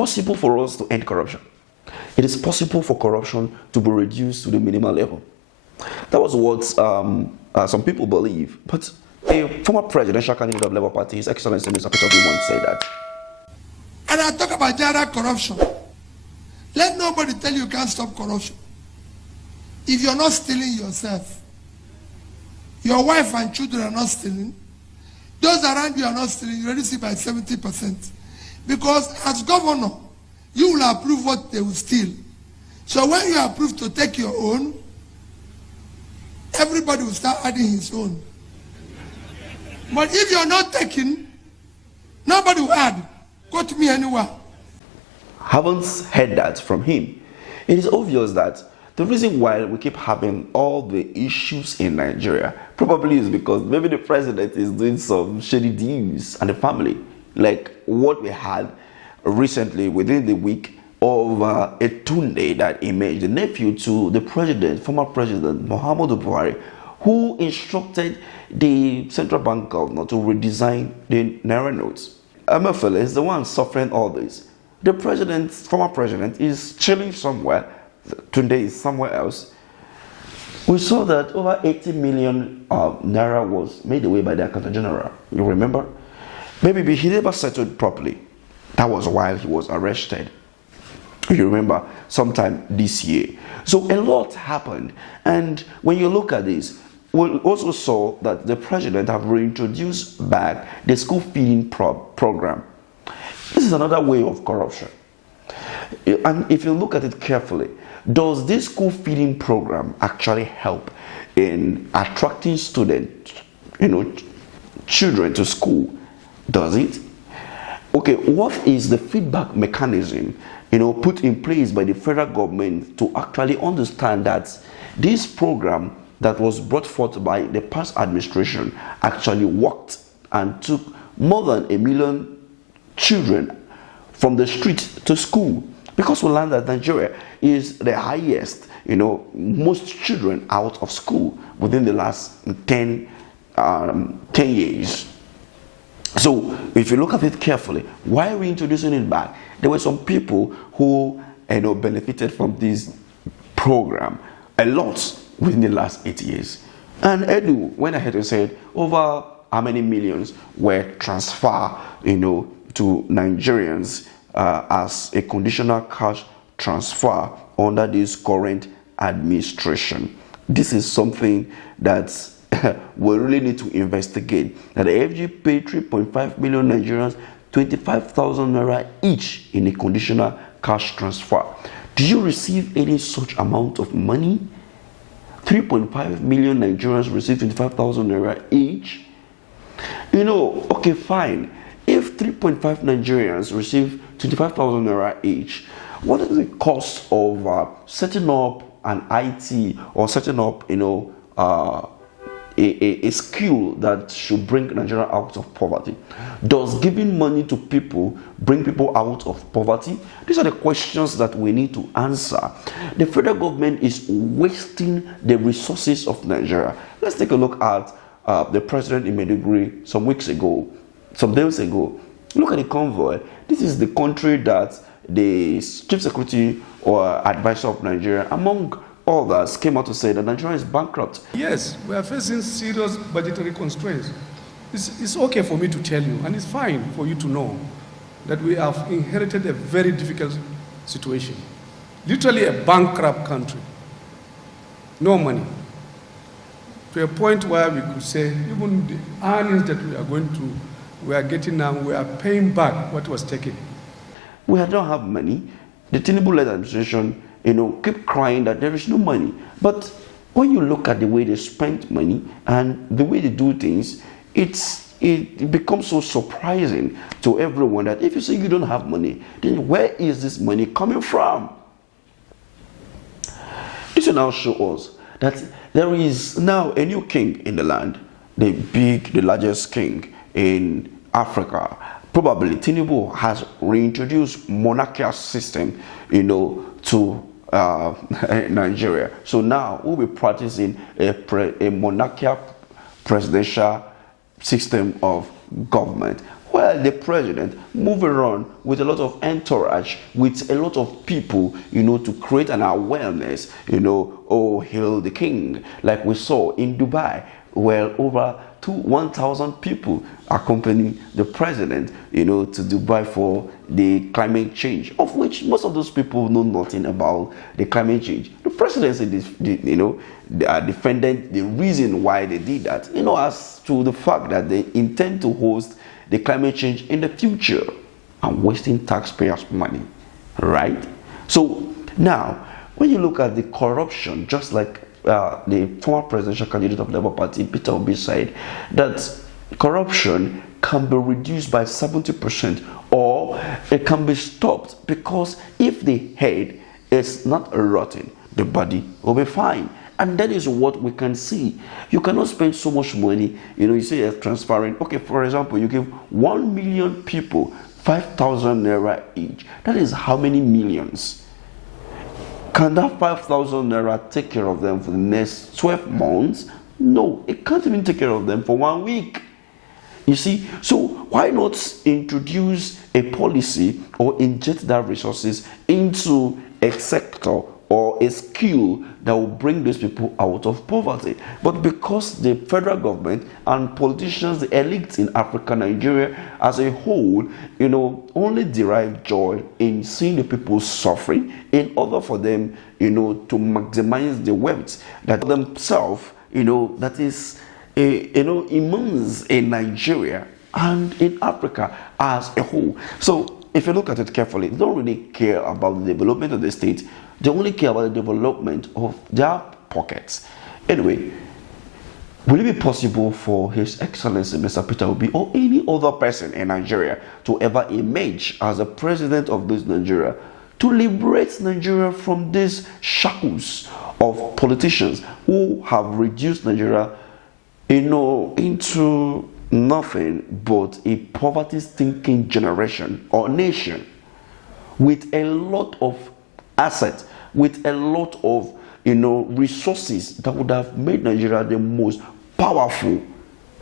possible for us to end corruption. It is possible for corruption to be reduced to the minimal level. That was what some people believe. But a former presidential candidate of Labour Party, His Excellency Mr. Peter Obi, once said that. And I talk about general corruption. Let nobody tell you can't stop corruption. If you're not stealing yourself, your wife and children are not stealing, those around you are not stealing, you reduce it by 70%. Because as governor, you will approve what they will steal. So when you approve to take your own, everybody will start adding his own. But if you're not taking, nobody will add. Go to me anywhere. Haven't heard that from him. It is obvious that the reason why we keep having all the issues in Nigeria probably is because maybe the president is doing some shady deals and the family, like what we had recently within the week of a Tunde that emerged, the nephew to the president, former president Muhammadu Buhari, who instructed the central bank governor to redesign the Naira notes. Amefele is the one suffering all this. The president, former president, is chilling somewhere. Tunde is somewhere else. We saw that over 80 million Naira was made away by the Accountant General. You remember? Maybe he never settled properly. That was while he was arrested. You remember, sometime this year. So a lot happened. And when you look at this, we also saw that the president have reintroduced back the school feeding program. This is another way of corruption. And if you look at it carefully, does this school feeding program actually help in attracting students, children to school? Does it? Okay, what is the feedback mechanism, put in place by the federal government to actually understand that this program that was brought forth by the past administration actually worked and took more than 1 million children from the street to school? Because we learned that Nigeria is the highest, most children out of school within the last 10 years. So if you look at it carefully, why are we introducing it back? There were some people who benefited from this program a lot within the last 8 years. And Edu went ahead and said over how many millions were transferred to Nigerians as a conditional cash transfer under this current administration. This is something that we really need to investigate. That the FG paid 3.5 million Nigerians 25,000 Naira each in a conditional cash transfer. Do you receive any such amount of money? 3.5 million Nigerians receive 25,000 Naira each. Okay, fine. If 3.5 Nigerians receive 25,000 Naira each, what is the cost of setting up an IT or setting up, a skill that should bring Nigeria out of poverty? Does giving money to people bring people out of poverty? These are the questions that we need to answer. The federal government is wasting the resources of Nigeria. Let's take a look at the president in Maiduguri some days ago. Look at the convoy. This is the country that the chief secretary or advisor of Nigeria, among others, came out to say that Nigeria is bankrupt. Yes, we are facing serious budgetary constraints. It's okay for me to tell you, and it's fine for you to know, that we have inherited a very difficult situation. Literally a bankrupt country. No money. To a point where we could say, even the earnings that we are getting now, we are paying back what was taken. We don't have money. The Tinubu-led administration, keep crying that there is no money. But when you look at the way they spend money and the way they do things, it becomes so surprising to everyone that if you say you don't have money, then where is this money coming from? This will now show us that there is now a new king in the land, the largest king in Africa. Probably Tinubu has reintroduced monarchical system, to Nigeria. So now we'll be practicing a monarchical presidential system of government. while the president moving around with a lot of entourage, with a lot of people, to create an awareness, oh, hail the king, like we saw in Dubai, where over 1,000 people accompanying the president, to Dubai for the climate change, of which most of those people know nothing about the climate change. The presidency, defended the reason why they did that, as to the fact that they intend to host the climate change in the future and wasting taxpayers' money, right? So now, when you look at the corruption, just like the former presidential candidate of the Labour Party, Peter Obi, said that corruption can be reduced by 70% or it can be stopped, because if the head is not rotten, the body will be fine. And that is what we can see. You cannot spend so much money, you say it's transparent. Okay, for example, you give 1 million people 5,000 naira each. That is how many millions? Can that 5,000 naira take care of them for the next 12 months? No, it can't even take care of them for 1 week. You see, so why not introduce a policy or inject that resources into a sector or a skill that will bring those people out of poverty? But because the federal government and politicians, the elites in Africa, Nigeria as a whole, only derive joy in seeing the people suffering in order for them, to maximize the wealth that themselves, that is, immense in Nigeria and in Africa as a whole. So if you look at it carefully, they don't really care about the development of the state. They only care about the development of their pockets. Anyway, will it be possible for His Excellency Mr. Peter Obi or any other person in Nigeria to ever emerge as a president of this Nigeria, to liberate Nigeria from these shackles of politicians who have reduced Nigeria, into nothing but a poverty-stinking generation or nation with a lot of assets, with a lot of resources that would have made Nigeria the most powerful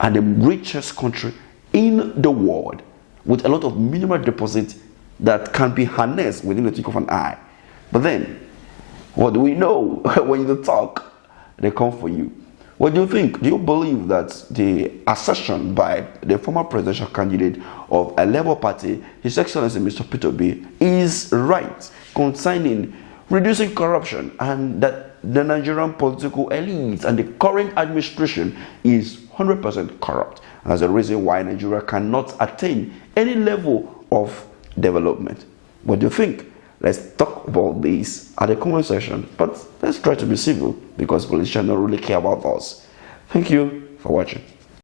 and the richest country in the world, with a lot of minimal deposits that can be harnessed within the twinkle of an eye. But then, what do we know? When you talk, they come for you. What do you think? Do you believe that the assertion by the former presidential candidate of a Labour Party, His Excellency Mr. Peter Obi, is right concerning reducing corruption, and that the Nigerian political elite and the current administration is 100% corrupt? As a reason why Nigeria cannot attain any level of development. What do you think? Let's talk about this at the comment section, but let's try to be civil, because politicians don't really care about us. Thank you for watching.